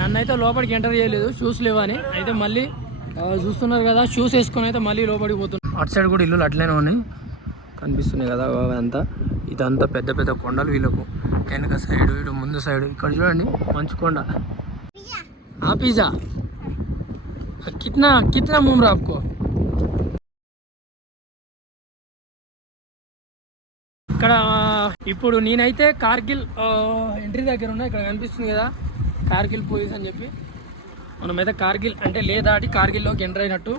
నన్ను అయితే లోపలికి ఎంటర్ చేయలేదు షూస్ లేవని. అయితే మళ్ళీ చూస్తున్నారు కదా షూస్ వేసుకొని అయితే మళ్ళీ లోపలికి పోతున్నాను అటు సైడ్ కూడా ఇల్లు అట్లనే ఉన్నాయి. కనిపిస్తున్నాయి కదా అంతా. ఇదంతా పెద్ద పెద్ద కొండలు వీళ్ళకు. వెనక సైడ్ ఇటు ముందు సైడ్ ఇక్కడ చూడండి మంచు కొండ. ఆ పిజ్జా కిత్నా కిత్నా మూమ్ రాకో ఇక్కడ ఇప్పుడు నేనైతే కార్గిల్ ఎంట్రీ దగ్గర ఉన్నా ఇక్కడ కనిపిస్తుంది కదా. కార్గిల్ పోలీస్ అని చెప్పి మనమైతే కార్గిల్ అంటే లే దాటి కార్గిల్లోకి ఎంటర్ అయినట్టు.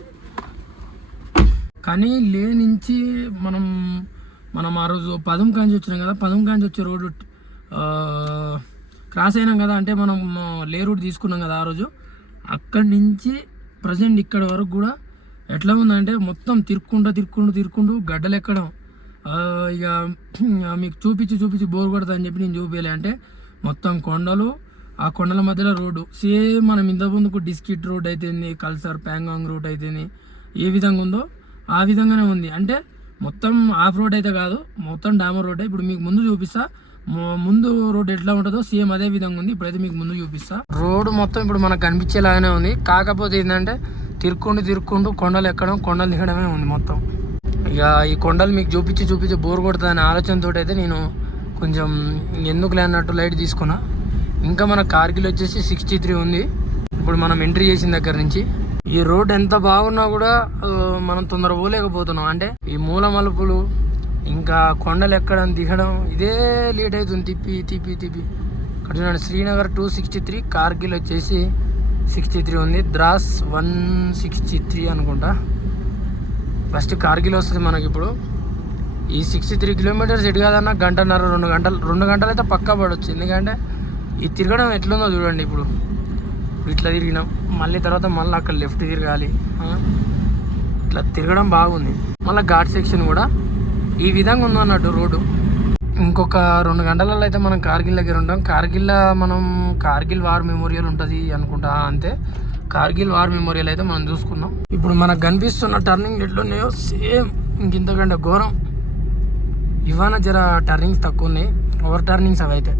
కానీ లే నుంచి మనం మనం ఆ రోజు పదం కాంచి వచ్చినాం కదా పదం కాంచి వచ్చే రోడ్డు క్రాస్ అయినాం కదా అంటే మనం లే రూట్ తీసుకున్నాం కదా ఆ రోజు. అక్కడి నుంచి ప్రజెంట్ ఇక్కడ వరకు కూడా ఎట్లా ఉందంటే మొత్తం తిరుక్కుంటూ తిరుక్కుంటూ తిరుక్కుంటూ గడ్డలు ఎక్కడం. ఇక మీకు చూపించి చూపించి బోర్ కొడతా అని చెప్పి నేను చూపించలే అంటే మొత్తం కొండలు ఆ కొండల మధ్యలో రోడ్డు. సేమ్ మనం ఇంత ముందుకు డిస్కిట్ రోడ్ అయితేంది కల్సర్ ప్యాంగాంగ్ రూట్ అయితేంది ఏ విధంగా ఉందో ఆ విధంగానే ఉంది. అంటే మొత్తం ఆఫ్ రోడ్ అయితే కాదు మొత్తం డామర్ రోడ్ ఇప్పుడు మీకు ముందు చూపిస్తా. ముందు రోడ్ ఎట్లా ఉంటుందో సేమ్ అదే విధంగా ఉంది. ఇప్పుడైతే మీకు ముందు చూపిస్తా. రోడ్డు మొత్తం ఇప్పుడు మనకు కనిపించేలాగానే ఉంది. కాకపోతే ఏంటంటే తిరుక్కుంటూ తిరుక్కుంటూ కొండలు ఎక్కడం కొండలు దిగడమే ఉంది మొత్తం. ఇక ఈ కొండలు మీకు చూపించి చూపించి బోర్ కొడుతుందనే ఆలోచనతో అయితే నేను కొంచెం ఎందుకు లేనట్టు లైట్ తీసుకున్నా. ఇంకా మన కార్గిల్ వచ్చేసి సిక్స్టీ త్రీ ఉంది. ఇప్పుడు మనం ఎంట్రీ చేసిన దగ్గర నుంచి. ఈ రోడ్ ఎంత బాగున్నా కూడా మనం తొందర పోలేకపోతున్నాం. అంటే ఈ మూల మలుపులు ఇంకా కొండలు ఎక్కడం దిగడం ఇదే లేట్ అవుతుంది. తిప్పి తిప్పి తిప్పి. ఇక్కడ చూడండి Srinagar two sixty three Kargil వచ్చేసి సిక్స్టీ త్రీ ఉంది. ద్రాస్ వన్ సిక్స్టీ త్రీ అనుకుంటా. ఫస్ట్ కార్గిల్ వస్తుంది మనకి ఇప్పుడు. ఈ సిక్స్టీ త్రీ కిలోమీటర్స్ ఎటు కాదన్నా గంటన్నర రెండు గంటలు రెండు గంటలు అయితే పక్కా పడవచ్చు ఎందుకంటే ఈ తిరగడం ఎట్లుందో చూడండి ఇప్పుడు. ఇట్లా తిరిగినాం. మళ్ళీ తర్వాత మళ్ళీ అక్కడ లెఫ్ట్ తిరగాలి. ఇట్లా తిరగడం బాగుంది. మళ్ళీ ఘాట్ సెక్షన్ కూడా ఈ విధంగా ఉంది అన్నట్టు రోడ్డు. ఇంకొక రెండు గంటలలో అయితే మనం కార్గిల్ దగ్గర ఉంటాం. కార్గిల్ మనం కార్గిల్ వార్ మెమోరియల్ ఉంటుంది అనుకుంటా అంతే. కార్గిల్ వార్ మెమోరియల్ అయితే మనం చూసుకుందాం. ఇప్పుడు మనకు కనిపిస్తున్న టర్నింగ్ ఎట్లున్నాయో సేమ్ ఇంకింతకంటే ఘోరం. ఇవాళ జర టర్నింగ్స్ తక్కువ ఉన్నాయి. ఓవర్ టర్నింగ్స్ అవి అయితే.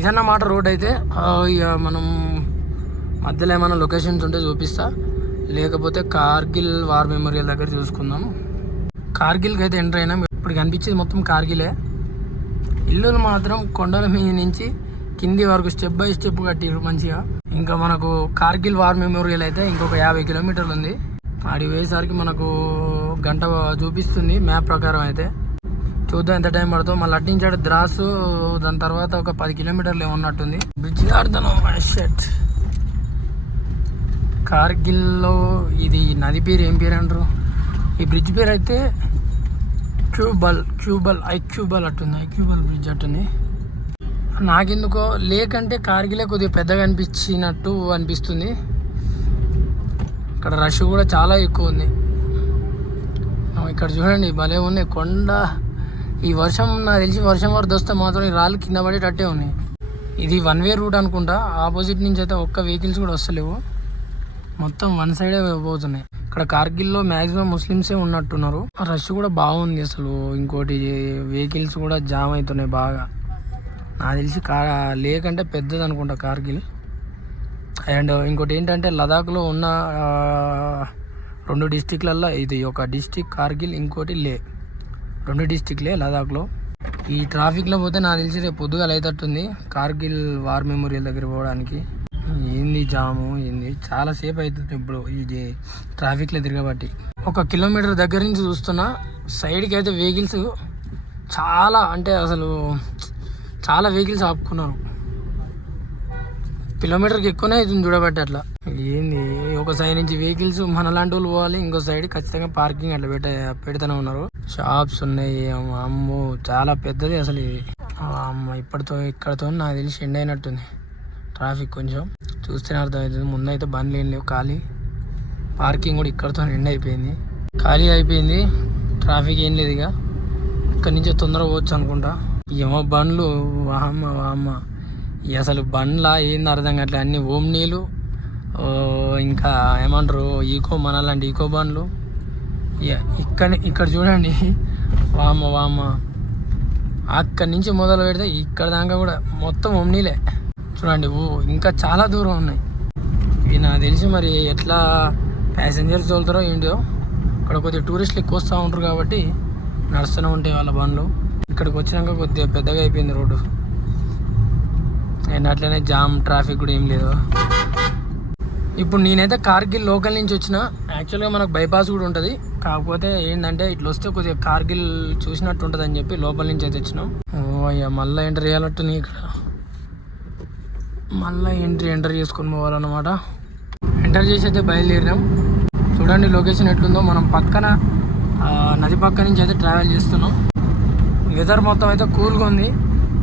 ఇదన్నమాట రోడ్ అయితే ఇక మనం మధ్యలో ఏమైనా లొకేషన్స్ ఉంటే చూపిస్తా. లేకపోతే కార్గిల్ వార్ మెమోరియల్ దగ్గర చూసుకుందాం. కార్గిల్కి అయితే ఎంటర్ అయినాం. ఇప్పుడు కనిపించేది మొత్తం కార్గిలే. ఇల్లులు మాత్రం కొండల మీద నుంచి కింది వరకు స్టెప్ బై స్టెప్ కట్టిరు మంచిగా. ఇంకా మనకు కార్గిల్ వార్ మెమోరియల్ అయితే ఇంకొక యాభై కిలోమీటర్లు ఉంది. ఆడికి పోయేసరికి మనకు గంట చూపిస్తుంది మ్యాప్ ప్రకారం అయితే. చూద్దాం ఎంత టైం పడుతుందో. మళ్ళీ అట్టించాడు ద్రాసు దాని తర్వాత ఒక పది కిలోమీటర్లు ఏమన్నట్టుంది బ్రిడ్జ్ దాడుతున్నాం షర్ట్ oh, కార్గిల్లో ఇది నది పేరు ఏం పేరు అంటారు? ఈ బ్రిడ్జ్ పేరు అయితే క్యూబల్ క్యూబల్ ఐ క్యూబల్ అట్టుంది. ఐ క్యూబల్ బ్రిడ్జ్ అట్టుంది. నాకెందుకో లేక్ అంటే కార్గిలే కొద్దిగా పెద్దగా అనిపించినట్టు అనిపిస్తుంది. ఇక్కడ రష్ కూడా చాలా ఎక్కువ ఉంది. ఇక్కడ చూడండి భలే ఉన్నాయి కొండ ఈ వర్షం నాకు తెలిసి వర్షం వరద వస్తే మాత్రం ఈ రాళ్ళు కింద పడేటట్టే ఉన్నాయి. ఇది వన్ వే రూట్ అనుకుంటా. ఆపోజిట్ నుంచి అయితే ఒక్క వెహికల్స్ కూడా వస్తలేవు. మొత్తం వన్ సైడే పోతున్నాయి. ఇక్కడ కార్గిల్లో మ్యాక్సిమం ముస్లిమ్సే ఉన్నట్టున్నారు. రష్ కూడా బాగుంది అసలు. ఇంకోటి వెహికల్స్ కూడా జామ్ అవుతున్నాయి బాగా. నాకు తెలిసి కా లేకంటే పెద్దది అనుకుంటా కార్గిల్. అండ్ ఇంకోటి ఏంటంటే లదాఖ్లో ఉన్న రెండు డిస్టిక్లల్లో ఇది ఒక డిస్టిక్ కార్గిల్ ఇంకోటి లే రెండు డిస్టిక్లే లదాఖ్లో. ఈ ట్రాఫిక్లో పోతే నాకు తెలిసి రేపు పొద్దుగా అవుతట్టుంది కార్గిల్ వార్ మెమోరియల్ దగ్గర పోవడానికి. ఏంది జాము ఏంది? చాలా సేపు అవుతుంది ఇప్పుడు ఇది ట్రాఫిక్లో తిరగబట్టి. ఒక కిలోమీటర్ దగ్గర నుంచి చూస్తున్నా సైడ్కి అయితే వెహికల్స్ చాలా అంటే అసలు చాలా వెహికల్స్ ఆపుకున్నారు. కిలోమీటర్కి ఎక్కువనే అవుతుంది చూడబట్టి అట్లా. ఏంది? ఒక సైడ్ నుంచి వెహికల్స్ మన లాంటి వాళ్ళు పోవాలి ఇంకో సైడ్ ఖచ్చితంగా పార్కింగ్ అట్లా పెట్ట పెడుతూనే ఉన్నారు. షాప్స్ ఉన్నాయి అమ్మో చాలా పెద్దది అసలు ఇది. అమ్మ ఇప్పటితో ఇక్కడతో నాకు తెలిసి ఎండ్ అయినట్టుంది. ట్రాఫిక్ కొంచెం. చూస్తేనే అర్థమవుతుంది. ముందైతే బండ్లు ఏం లేవు ఖాళీ. పార్కింగ్ కూడా ఇక్కడతో ఎండ్ అయిపోయింది. ఖాళీ అయిపోయింది. ట్రాఫిక్ ఏం లేదు ఇక. ఇక్కడి నుంచి తొందరగా పోవచ్చు అనుకుంటా. ఏమో బండ్లు వామ్మ వామ్మ అసలు బండ్లా ఏంది అర్థం కావట్లేదు. అన్ని ఓమ్నీలు ఓ, ఇంకా ఏమంటారు ఈకో మన లాంటి ఈకో బండ్లు. ఇక ఇక్కడ ఇక్కడ చూడండి. వామ్మ వామ్మ. అక్కడి నుంచి మొదలు పెడితే ఇక్కడ దాకా కూడా మొత్తం ఒమ్నీలే చూడండి ఓ ఇంకా చాలా దూరం ఉన్నాయి. ఇవి నాకు తెలిసి మరి ఎట్లా ప్యాసింజర్స్ తోలుతారో ఏంటో. ఇక్కడ కొద్దిగా టూరిస్టులు ఎక్కువ వస్తూ ఉంటారు కాబట్టి నడుస్తూనే ఉంటాయి వాళ్ళ బండ్లు. ఇక్కడికి వచ్చినాక కొద్దిగా పెద్దగా అయిపోయింది రోడ్డు. అండ్ అట్లనే జామ్ ట్రాఫిక్ కూడా ఏం లేదు. ఇప్పుడు నేనైతే కార్గిల్ లోకల్ నుంచి వచ్చిన యాక్చువల్గా మనకు బైపాస్ కూడా ఉంటుంది. కాకపోతే ఏంటంటే ఇట్లా వస్తే కొద్దిగా కార్గిల్ చూసినట్టు ఉంటుంది అని చెప్పి లోపల నుంచి అయితే వచ్చినాం. ఓ అయ్యా మళ్ళీ ఎంటర్ చేయాలట్టు నీ ఇక్కడ. మళ్ళీ ఎంట్రీ ఎంటర్ చేసుకొని పోవాలన్నమాట. ఎంటర్ చేసి అయితే బయలుదేరినాం. చూడండి లొకేషన్ ఎట్లుందో. మనం పక్కన నది పక్క నుంచి అయితే ట్రావెల్ చేస్తున్నాం. వెదర్ మొత్తం అయితే కూల్గా ఉంది.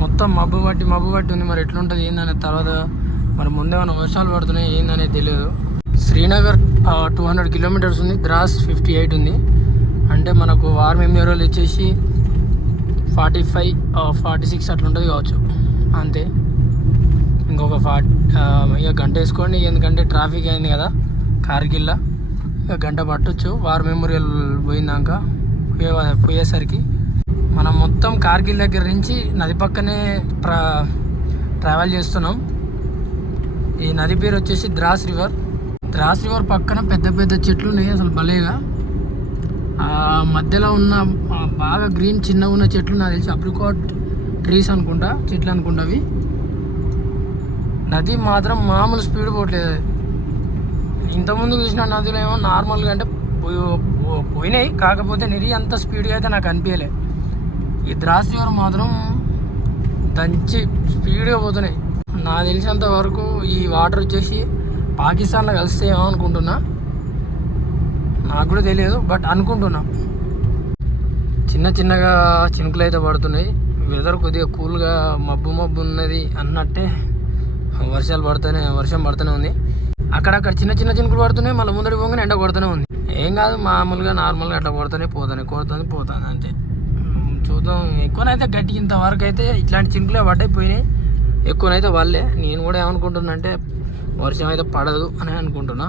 మొత్తం మబ్బు పట్టి మబ్బు పట్టి ఉంది. మరి ఎట్లుంటుంది ఏందనే తర్వాత మరి ముందేమైనా వర్షాలు పడుతున్నాయి ఏందనేది తెలియదు శ్రీనగర్ టూ హండ్రెడ్ కిలోమీటర్స్ ఉంది ద్రాస్ ఫిఫ్టీ ఎయిట్ ఉంది. అంటే మనకు వార్ మెమోరియల్ వచ్చేసి ఫార్టీ ఫైవ్ ఫార్టీ సిక్స్ అట్లా ఉంటుంది కావచ్చు. అంతే. ఇంకొక ఫార్టీ ఇక గంట వేసుకోండి ఎందుకంటే ట్రాఫిక్ అయింది కదా కార్గిల్లా. ఇక గంట పట్టొచ్చు వార్ మెమోరియల్ పోయిందాక. పోయే పోయేసరికి మనం మొత్తం కార్గిల్ దగ్గర నుంచి నది పక్కనే ట్రా ట్రావెల్ చేస్తున్నాం. ఈ నది పేరు వచ్చేసి ద్రాస్ రివర్. ద్రాస్ రివర్ పక్కన పెద్ద పెద్ద చెట్లు ఉన్నాయి అసలు భలేగా. ఆ మధ్యలో ఉన్న బాగా గ్రీన్ చిన్నగా ఉన్న చెట్లు నాకు తెలిసి అప్రికాట్ ట్రీస్ అనుకుంటా చెట్లు అనుకుంటా అవి నది మాత్రం మామూలు స్పీడ్ పోవట్లేదు ఇంతకుముందు చూసిన నదులు ఏమో నార్మల్గా అంటే పోయి- పోయినాయి కాకపోతే నిరి అంత స్పీడ్గా అయితే నాకు అనిపించలే ఈ ద్రాస్ రివర్ మాత్రం దంచి స్పీడ్గా పోతున్నాయి. నాకు తెలిసినంత వరకు ఈ వాటర్ వచ్చేసి పాకిస్తాన్లో కలిస్తేమో అనుకుంటున్నా. నాకు కూడా తెలియదు బట్ అనుకుంటున్నా. చిన్న చిన్నగా చినుకులు అయితే పడుతున్నాయి. వెదర్ కొద్దిగా కూల్గా మబ్బు మబ్బు ఉన్నది అన్నట్టే వర్షాలు పడుతూనే వర్షం పడుతూనే ఉంది. అక్కడక్కడ చిన్న చిన్న చినుకులు పడుతున్నాయి మళ్ళీ ముందడి పోగానే ఎండ కొడుతూనే ఉంది. ఏం కాదు మామూలుగా నార్మల్గా అట్లా కొడుతూనే పోతానే కొడుతుంది పోతాను అంతే. చూద్దాం. ఎక్కువనైతే గట్టి ఇంతవరకు అయితే ఇట్లాంటి చినుకులే పడ్డాయి పోయినాయి. ఎక్కువనైతే వాళ్ళే. నేను కూడా ఏమనుకుంటున్నా అంటే వర్షం అయితే పడదు అని అనుకుంటున్నా.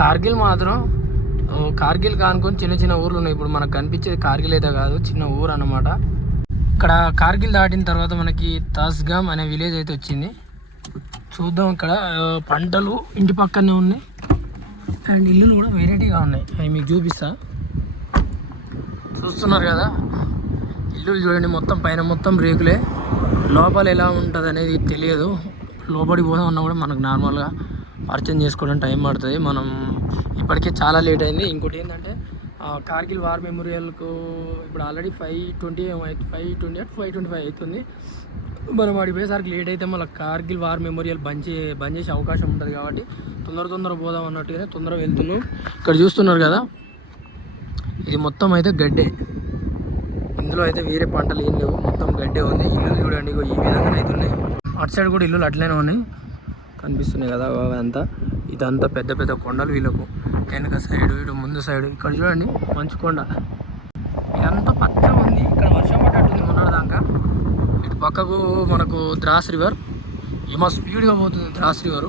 కార్గిల్ మాత్రం కార్గిల్ కానుకొని చిన్న చిన్న ఊర్లు ఉన్నాయి. ఇప్పుడు మనకు కనిపించేది కార్గిల్ అయితే కాదు చిన్న ఊరు అన్నమాట. ఇక్కడ కార్గిల్ దాటిన తర్వాత మనకి తాస్గామ్ అనే విలేజ్ అయితే వచ్చింది. చూద్దాం ఇక్కడ పంటలు ఇంటి పక్కనే ఉన్నాయి. అండ్ ఇల్లులు కూడా వెరైటీగా ఉన్నాయి. అవి మీకు చూపిస్తా. చూస్తున్నారు కదా? ఇల్లులు చూడండి మొత్తం పైన మొత్తం రేకులే. లోపల ఎలా ఉంటుంది అనేది తెలియదు. లోపలికి పోదాం అన్నా కూడా మనకు నార్మల్గా పరిచయం చేసుకోవడం టైం పడుతుంది. మనం ఇప్పటికే చాలా లేట్ అయింది. ఇంకోటి ఏంటంటే కార్గిల్ వార్ మెమోరియల్కు ఇప్పుడు already five twenty five twenty eight five twenty five అవుతుంది. మనం వాడికి పోయేసరికి లేట్ అయితే మళ్ళీ కార్గిల్ వార్ మెమోరియల్ బంద్ చే బంద్ చేసే అవకాశం ఉంటుంది కాబట్టి తొందర తొందర పోదాం అన్నట్టుగానే తొందరగా వెళ్తున్నాం. ఇక్కడ చూస్తున్నారు కదా ఇది మొత్తం అయితే గడ్డే. ఇందులో అయితే వేరే పంటలు ఏం లేవు. మొత్తం గడ్డే ఉంది. ఇల్లు చూడండి ఈ విధంగా అయితే ఉన్నాయి. అటు సైడ్ కూడా ఇల్లులు అట్లనే ఉన్నాయి. కనిపిస్తున్నాయి కదా అంతా ఇదంతా పెద్ద పెద్ద కొండలు వీళ్ళకు. వెనక సైడ్ ఇటు ముందు సైడ్. ఇక్కడ చూడండి మంచు కొండ. ఇదంతా పచ్చగా ఉంది. ఇక్కడ వర్షం పడ్డట్టుంది మొన్నటిదాకా. ఇటు పక్కకు మనకు ద్రాస్ రివర్. ఏమో స్పీడ్గా పోతుంది ద్రాస్ రివర్.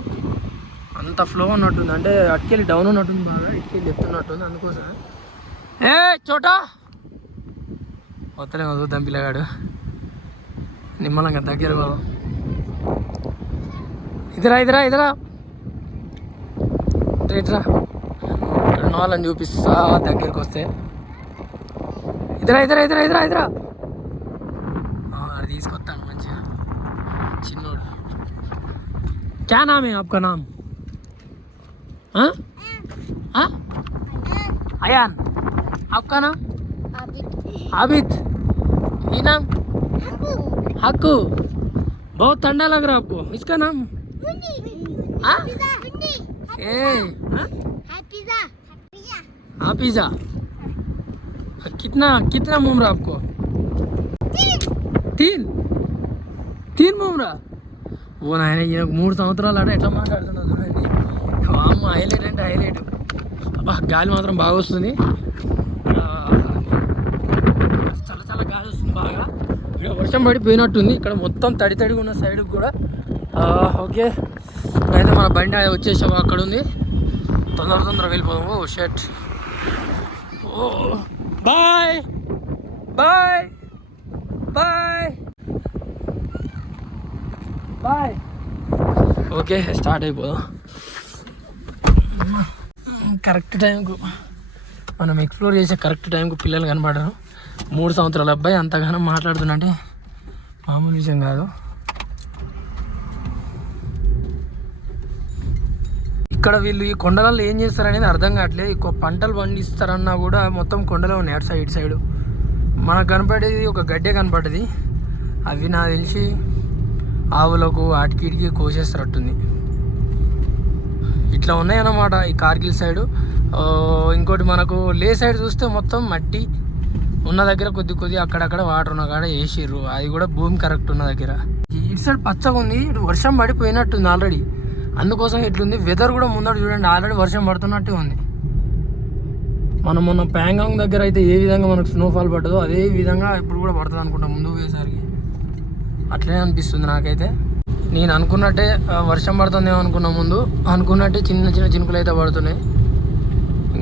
అంత ఫ్లో ఉన్నట్టుంది. అంటే అటుకెళ్ళి డౌన్ ఉన్నట్టుంది బాగా. ఇటుకెళ్ళి ఎత్తున్నట్టుంది అందుకోసమే. ఏ చోటా! వస్తలే చూద్దాం పిల్లగాడు. నిమ్మల దగ్గర బాబు. ఇదిరా ఇదిరా ఇదిరా. ఇట్రా. చూపిస్తా దగ్గరికి వస్తే. ఇదిరా ఇదిరా ఇదిరా ఇదిరా ఇదిరా. అది తీసుకొస్తాను మంచిగా. చిన్నోడు. క్యా నామే ఆప్క నామ్? అయాన్. ఆప్కా నామ్? आबिद ये नाम हक्कू बहुत ठंडा लग रहा है आपको इसका नाम हाँ ए हाँ? हाफिजा कितना कितना मुमरा आपको तीन తీన్ ముమ్రా ఓ నాయన ఈయన మూడు సంవత్సరాలు ఆడ ఎట్లా మాట్లాడుతున్నావు చూడండి అమ్మ హైలైట్ అంటే హైలైట్ అబ్బా గాలి మాత్రం బాగా వస్తుంది ఆ, చాలా గాలి వస్తుంది బాగా ఇక్కడ వర్షం పడిపోయినట్టుంది ఇక్కడ మొత్తం తడి తడిగా ఉన్న సైడ్ కూడా ఓకే. అయితే మన బండి అది వచ్చేసాము అక్కడ ఉంది. తొందర తొందర వెళ్ళిపోదాము ఓ shit oh boy boy boy boy okay start అయిపోదాం. కరెక్ట్ టైంకు మనం ఎక్స్ప్లోర్ చేసే కరెక్ట్ టైంకు పిల్లలు కనపడరు మూడు సంవత్సరాల అబ్బాయి అంతగానో మాట్లాడుతుందంటే మామూలు విషయం కాదు. ఇక్కడ వీళ్ళు ఈ కొండలలో ఏం చేస్తారనేది అర్థం కావట్లేదు. ఎక్కువ పంటలు పండిస్తారన్నా కూడా మొత్తం కొండలో ఉన్నాయి అటు సైడ్ ఇటు సైడు. మనకు కనపడేది ఒక గడ్డే కనపడ్డది. అవి నాకు తెలిసి ఆవులకు ఆటికిటికి కోసేస్తారట్టుంది ఇట్లా ఉన్నాయన్నమాట ఈ కార్గిల్ సైడు. ఇంకోటి మనకు లే సైడ్ చూస్తే మొత్తం మట్టి ఉన్న దగ్గర కొద్ది కొద్ది అక్కడక్కడ వాటర్ ఉన్న కాడ వేసిర్రు. అది కూడా భూమి కరెక్ట్ ఉన్న దగ్గర. ఇటు సైడ్ పచ్చగా ఉంది ఇటు వర్షం పడిపోయినట్టుంది ఆల్రెడీ అందుకోసం ఇట్లుంది వెదర్ కూడా ముందర చూడండి ఆల్రెడీ వర్షం పడుతున్నట్టే ఉంది. మనం మొన్న ప్యాంగాంగ్ దగ్గర అయితే ఏ విధంగా మనకు స్నోఫాల్ పడ్డదో అదే విధంగా ఇప్పుడు కూడా పడుతుంది అనుకుంటా ముందు పోయేసరికి. అట్లనే అనిపిస్తుంది నాకైతే. నేను అనుకున్నట్టే వర్షం పడుతుందేమో అనుకున్నా ముందు అనుకున్నట్టే చిన్న చిన్న చినుకులు అయితే పడుతున్నాయి.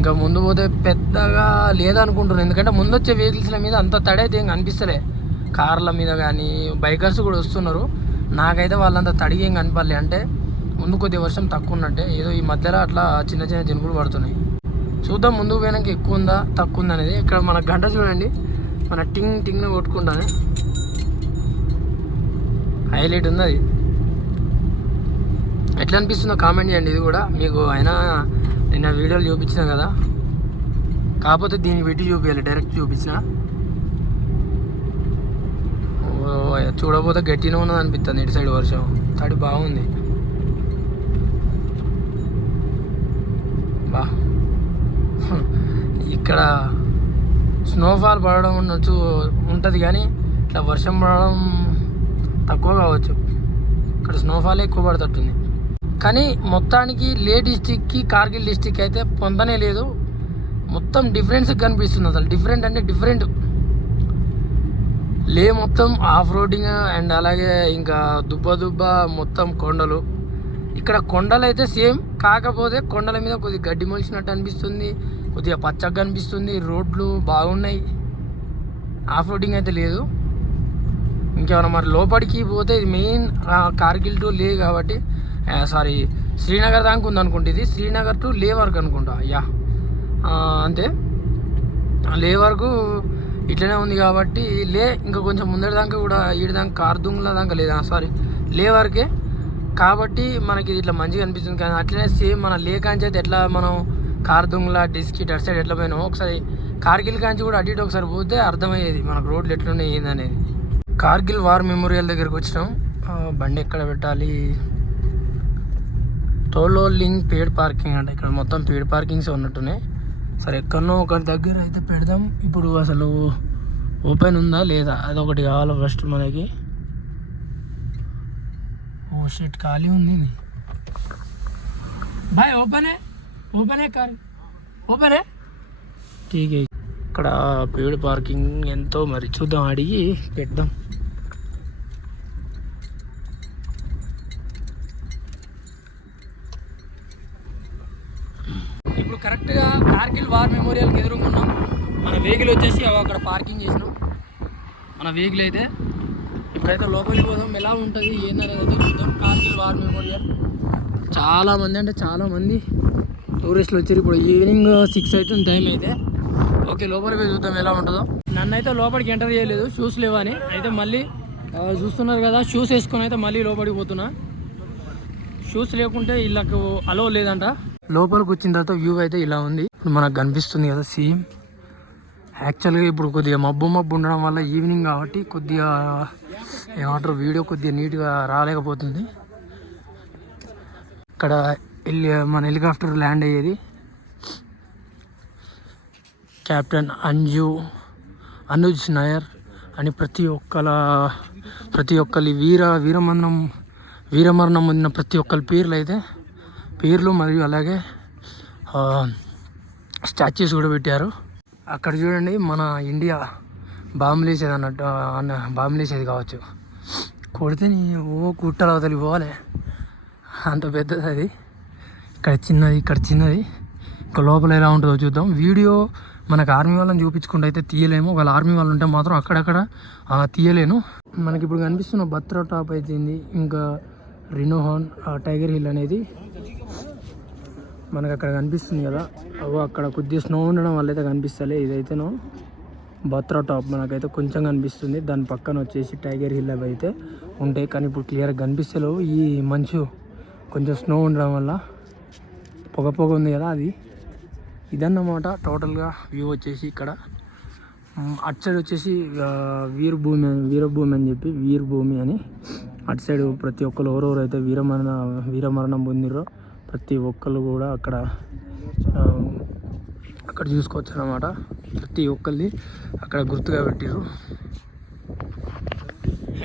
ఇంకా ముందు పోతే పెద్దగా లేదనుకుంటున్నాను ఎందుకంటే ముందు వచ్చే వెహికల్స్ల మీద అంత తడైతే ఏం కనిపిస్తలే. కార్ల మీద కానీ బైకర్స్ కూడా వస్తున్నారు. నాకైతే వాళ్ళంత తడిగి ఏం కనపడలే. అంటే ముందు కొద్ది వర్షం తక్కువ ఉన్నట్టే ఏదో ఈ మధ్యలో అట్లా చిన్న చిన్న జనుగులు పడుతున్నాయి. చూద్దాం ముందుకు పోయినాక ఎక్కువ ఉందా తక్కువ ఉందా అనేది. ఇక్కడ మన గంట చూడండి. మన టింగ్ టింగ్ని కొట్టుకుంటానే. హైలైట్ ఉంది అది. ఎట్లా అనిపిస్తుందో కామెంట్ చేయండి. ఇది కూడా మీకు అయినా నిన్న వీడియోలు చూపించిన కదా. కాకపోతే దీన్ని పెట్టి చూపించాలి డైరెక్ట్ చూపించిన. ఓ, గట్టిగా ఉన్నది అనిపిస్తుంది ఇటు సైడ్ వర్షం. తడి బాగుంది. బా. ఇక్కడ స్నోఫాల్ పడడం ఉండొచ్చు ఉంటుంది కానీ ఇట్లా వర్షం పడడం తక్కువ కావచ్చు. ఇక్కడ స్నోఫాల్ ఎక్కువ పడుతుంటుంది కానీ మొత్తానికి లే డిస్టిక్కి కార్గిల్ డిస్టిక్ అయితే పొందనే లేదు. మొత్తం డిఫరెన్స్ కనిపిస్తుంది అసలు. డిఫరెంట్ అంటే డిఫరెంట్. లే మొత్తం ఆఫ్ రోడింగ్ అండ్ అలాగే ఇంకా దుబ్బ దుబ్బ మొత్తం కొండలు. ఇక్కడ కొండలు అయితే సేమ్. కాకపోతే కొండల మీద కొద్దిగా గడ్డి మొలిచినట్టు అనిపిస్తుంది. కొద్దిగా పచ్చగా కనిపిస్తుంది రోడ్లు బాగున్నాయి. ఆఫ్ రోడింగ్ అయితే లేదు. ఇంకేమైనా మరి లోపలికి పోతే ఇది మెయిన్ కార్గిల్ టు లే కాబట్టి సారీ శ్రీనగర్ దాకా ఉంది ఇది. శ్రీనగర్ టు లే వరకు అనుకుంటా. యా. అంతే. లే వరకు ఇట్లనే ఉంది కాబట్టి లే ఇంకా కొంచెం ముందరి దాకా కూడా ఈడి దాకా కార్దుంగ్ల దాకా లేదా? సారీ లే వరకే. కాబట్టి మనకి ఇది ఇట్లా మంచిగా అనిపిస్తుంది. కానీ అట్లనే సేమ్ మన లే కాంచి అయితే ఎట్లా మనం కార్దుంగ్లా డిస్కిట్ అటు సైడ్ ఎట్లా పోయినాం ఒకసారి కార్గిల్ కాంచి కూడా అటు ఇటు ఒకసారి పోతే అర్థమయ్యేది మనకు రోడ్లు ఎట్లున్నాయి ఏందనేది. కార్గిల్ వార్ మెమోరియల్ దగ్గరికి వచ్చినాం. బండి ఎక్కడ పెట్టాలి? టోలోలింగ్ పేడ్ పార్కింగ్ అంటే ఇక్కడ మొత్తం పేడ్ పార్కింగ్స్ ఉన్నట్టున్నాయి సరే ఎక్కడనో ఒకటి దగ్గర అయితే పెడదాం. ఇప్పుడు అసలు ఓపెన్ ఉందా లేదా? అదొకటి కావాలి ఫస్ట్ మనకి. ఓ షెట్ ఖాళీ ఉంది బాయ్ ఓపెనే ఓపెనే కార్. ఓపెనే ఠీక్. ఇక్కడ పేడ్ పార్కింగ్ ఎంతో మరి చూద్దాం అడిగి పెడదాం ఇప్పుడు కరెక్ట్గా కార్గిల్ వార్ మెమోరియల్కి ఎదురుకున్నాం మన వెహికల్ వచ్చేసి అవి అక్కడ పార్కింగ్ చేసినాం. మన వెహికల్ అయితే ఇప్పుడైతే లోపలికి పోదాం. ఎలా ఉంటుంది? ఏందనేది అయితే చూద్దాం. Kargil war memorial. చాలామంది అంటే చాలామంది టూరిస్టులు వచ్చారు. ఇప్పుడు ఈవినింగ్ సిక్స్ అవుతుంది టైం అయితే. ఓకే లోపలికి పోయి చూద్దాం ఎలా ఉంటుందో. నన్ను అయితే లోపలికి ఎంటర్ చేయలేదు. షూస్ లేవని. అయితే మళ్ళీ చూస్తున్నారు కదా షూస్ వేసుకొని అయితే మళ్ళీ లోపలికి పోతున్నా. షూస్ లేకుంటే వీళ్ళకు అలో లేదంట. లోపలికి వచ్చిన తర్వాత వ్యూ అయితే ఇలా ఉంది. ఇప్పుడు మనకు కనిపిస్తుంది కదా సేమ్ యాక్చువల్గా ఇప్పుడు కొద్దిగా మబ్బు మబ్బు ఉండడం వల్ల ఈవినింగ్ కాబట్టి కొద్దిగా ఏమంటారు వీడియో కొద్దిగా నీట్గా రాలేకపోతుంది. ఇక్కడ హెలి మన హెలికాప్టర్ ల్యాండ్ అయ్యేది. కెప్టెన్ అంజు అనుజ్ నాయర్ అని ప్రతి ఒక్కల ప్రతి ఒక్కరి వీర వీరమరణం వీరమరణం పొందిన ప్రతి ఒక్కరి పేర్లు అయితే పేర్లు మరియు అలాగే స్టాచ్యూస్ కూడా పెట్టారు. అక్కడ చూడండి మన ఇండియా బాంబులేసేది అన్నట్టు అన్న బాంబులేసేది కావచ్చు. కొడితే నీ ఓ కుట్టలు అవతలి పోవాలి. అంత పెద్దది అది. ఇక్కడ చిన్నది ఇక్కడ చిన్నది. ఇంకా లోపల ఎలా ఉంటుందో చూద్దాం. వీడియో మనకు ఆర్మీ వాళ్ళని చూపించుకుంటే అయితే తీయలేము. ఒకవేళ ఆర్మీ వాళ్ళు ఉంటే మాత్రం అక్కడక్కడ తీయలేను. మనకి ఇప్పుడు కనిపిస్తున్న బత్రా టాప్ అయితేంది ఇంకా రినోహాన్ టైగర్ హిల్ అనేది మనకు అక్కడ కనిపిస్తుంది కదా. అవి అక్కడ కొద్దిగా స్నో ఉండడం వల్ల అయితే కనిపిస్తలే. ఇదైతేనో బత్రా టాప్ మనకైతే కొంచెం కనిపిస్తుంది. దాని పక్కన వచ్చేసి టైగర్ హిల్ అవి అయితే ఉంటాయి. కానీ ఇప్పుడు క్లియర్గా కనిపిస్తలేవు. ఈ మంచు కొంచెం స్నో ఉండడం వల్ల పొగ పొగ ఉంది కదా అది. ఇదన్నమాట టోటల్గా వ్యూ వచ్చేసి ఇక్కడ. అటు సైడ్ వచ్చేసి వీరభూమి అని వీరభూమి అని చెప్పి వీరభూమి అని అటు సైడ్ ప్రతి ఒక్కరు ఎవరెవరు అయితే వీరమరణ వీరమరణం పొందిరో ప్రతి ఒక్కరు కూడా అక్కడ అక్కడ చూసుకోవచ్చు అనమాట ప్రతి ఒక్కరిది అక్కడ గుర్తుగా పెట్టారు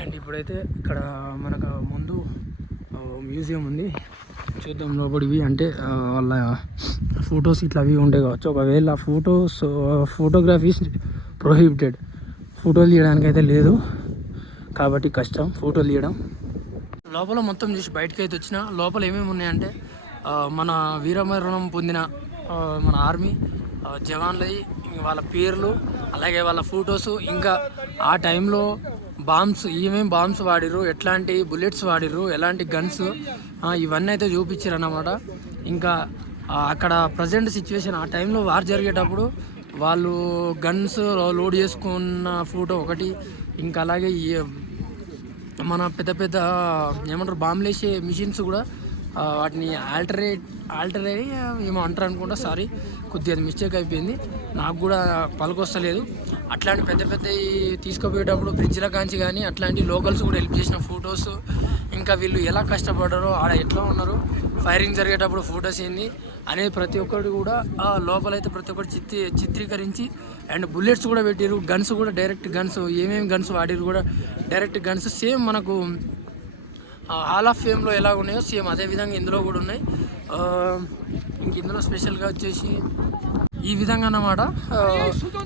అండ్ ఇప్పుడైతే ఇక్కడ మనకు ముందు మ్యూజియం ఉంది. చూద్దాం లోపలివి అంటే వాళ్ళ ఫొటోస్ ఇట్లా అవి ఉంటాయి కావచ్చు. ఒకవేళ ఫొటోస్ ఫోటోగ్రఫీస్ ప్రొహిబిటెడ్ ఫోటోలు తీయడానికి అయితే లేదు. కాబట్టి కష్టం ఫోటోలు తీయడం. లోపల మొత్తం చూసి బయటకు అయితే వచ్చిన లోపల ఏమేమి ఉన్నాయంటే మన వీరమరణం పొందిన మన ఆర్మీ ఆ, జవాన్లవి వాళ్ళ పేర్లు అలాగే వాళ్ళ ఫొటోస్ ఇంకా ఆ టైంలో బాంబ్స్ ఏమేమి బాంబ్స్ వాడిరు ఎట్లాంటి బుల్లెట్స్ వాడిరు ఎలాంటి గన్స్ ఇవన్నీ అయితే చూపించారు అన్నమాట ఇంకా అక్కడ ప్రజెంట్ సిచ్యువేషన్ ఆ టైంలో వార్ జరిగేటప్పుడు వాళ్ళు గన్స్ లోడ్ చేసుకున్న ఫోటో ఒకటి ఇంకా అలాగే మన పెద్ద పెద్ద ఏమంటారు బాంబులేసే మిషన్స్ కూడా వాటిని ఆల్టరేట్ ఆల్టరేట్ ఏమో అంటారు అనుకుంటా సారీ కొద్దిగా మిస్టేక్ అయిపోయింది. నాకు కూడా పలకొస్తలేదు. అట్లాంటి పెద్ద పెద్ద తీసుకుపోయేటప్పుడు బ్రిడ్జ్ల కాంచి కానీ అట్లాంటి లోకల్స్ కూడా హెల్ప్ చేసిన ఫొటోస్ ఇంకా వీళ్ళు ఎలా కష్టపడ్డారో ఆడ ఎట్లా ఉన్నారు ఫైరింగ్ జరిగేటప్పుడు ఫొటోస్ ఏంది అనేది ప్రతి ఒక్కరు కూడా లోపలైతే ప్రతి ఒక్కరు చిత్రీ చిత్రీకరించి అండ్ బుల్లెట్స్ కూడా పెట్టారు గన్స్ కూడా డైరెక్ట్ గన్స్ ఏమేమి గన్స్ వాడిరు కూడా డైరెక్ట్ గన్స్ సేమ్ మనకు హాల్ ఆఫ్ ఫేమ్లో ఎలా ఉన్నాయో సేమ్ అదే విధంగా ఇందులో కూడా ఉన్నాయి. ఇంక ఇందులో స్పెషల్గా వచ్చేసి ఈ విధంగా అన్నమాట.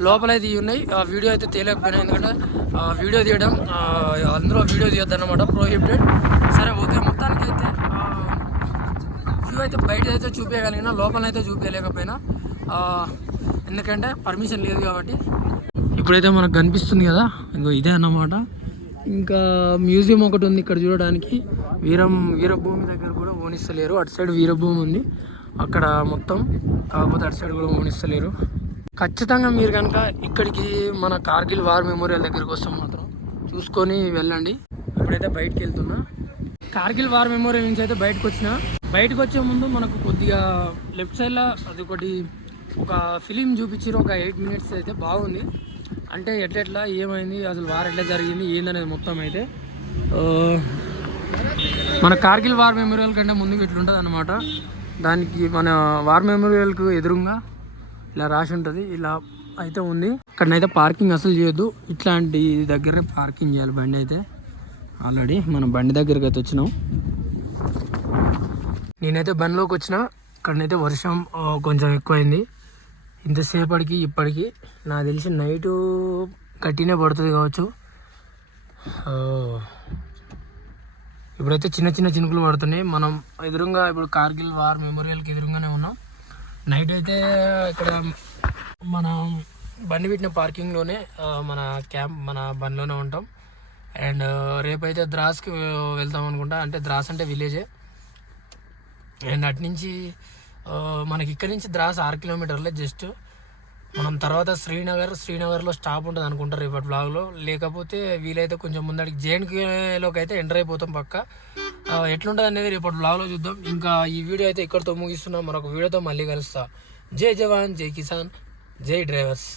లోపల అయితే ఇవి ఉన్నాయి. ఆ వీడియో అయితే తేలేకపోయినా ఎందుకంటే వీడియో తీయడం అందులో వీడియో తీయొద్దు అనమాట ప్రోహిబిటెడ్ సరే ఓకే మొత్తానికి అయితే వ్యూ అయితే బయట అయితే చూపించగలిగినా లోపల అయితే చూపించలేకపోయినా ఎందుకంటే పర్మిషన్ లేదు కాబట్టి. ఇప్పుడైతే మనకు కనిపిస్తుంది కదా ఇంకో ఇదే అన్నమాట. ఇంకా మ్యూజియం ఒకటి ఉంది ఇక్కడ చూడడానికి. వీరం వీరభూమి దగ్గర కూడా ఓనిస్తలేరు. అటు సైడ్ వీరభూమి ఉంది. అక్కడ మొత్తం కాకపోతే అటు సైడ్ కూడా ఓనిస్తలేరు. ఖచ్చితంగా మీరు కనుక ఇక్కడికి మన కార్గిల్ వార్ మెమోరియల్ దగ్గరికి వస్తాం మాత్రం చూసుకొని వెళ్ళండి. ఇప్పుడైతే బయటకు వెళ్తున్నా. కార్గిల్ వార్ మెమోరియల్ నుంచి అయితే బయటకు వచ్చిన. బయటకు వచ్చే ముందు మనకు కొద్దిగా లెఫ్ట్ సైడ్లో అది ఒకటి ఒక ఫిలిం చూపించారు ఒక ఎయిట్ మినిట్స్ అయితే బాగుంది. అంటే ఎట్లెట్లా ఏమైంది అసలు వార్ ఎట్లా జరిగింది ఏందనేది మొత్తం అయితే మన కార్గిల్ వార్ మెమోరియల్ కంటే ముందుకు ఇట్లుంటుంది అనమాట దానికి మన వార్ మెమోరియల్కు ఎదురుగా ఇలా రాసి ఉంటుంది ఇలా అయితే ఉంది. ఇక్కడనైతే పార్కింగ్ అసలు చేయొద్దు ఇట్లాంటి దగ్గరనే పార్కింగ్ చేయాలి బండి అయితే. ఆల్రెడీ మనం బండి దగ్గరికి అయితే వచ్చినాం. నేనైతే బండిలోకి వచ్చిన ఇక్కడనైతే వర్షం కొంచెం ఎక్కువైంది. ఇంతసేపటికి ఇప్పటికి నాకు తెలిసి నైటు గట్టినే పడుతుంది కావచ్చు. ఇప్పుడైతే చిన్న చిన్న చినుకులు పడుతున్నాయి. మనం ఎదురుగా ఇప్పుడు కార్గిల్ వార్ మెమోరియల్కి ఎదురుగానే ఉన్నాం. నైట్ అయితే ఇక్కడ మన బండి పెట్టిన పార్కింగ్లోనే మన క్యాంప్ మన బండిలోనే ఉంటాం. అండ్ రేపైతే ద్రాస్కి వెళ్తాం అనుకుంటా. అంటే ద్రాస్ అంటే విలేజే అండ్ అటు నుంచి మనకి ఇక్కడి నుంచి ద్రాస్ ఆరు కిలోమీటర్లే జస్ట్. మనం తర్వాత శ్రీనగర్ శ్రీనగర్లో స్టాప్ ఉంటుంది అనుకుంటారు ఇప్పటి బ్లాగ్లో లేకపోతే వీలైతే కొంచెం ముందడికి జేఎన్కేలోకి అయితే ఎంటర్ అయిపోతాం పక్క. ఎట్లుంటుంది అనేది రేపటి బ్లాగ్లో చూద్దాం. ఇంకా ఈ వీడియో అయితే ఇక్కడితో ముగిస్తున్నాం. మరొక వీడియోతో మళ్ళీ కలుస్తా. జై జవాన్ జై కిసాన్ జై డ్రైవర్స్.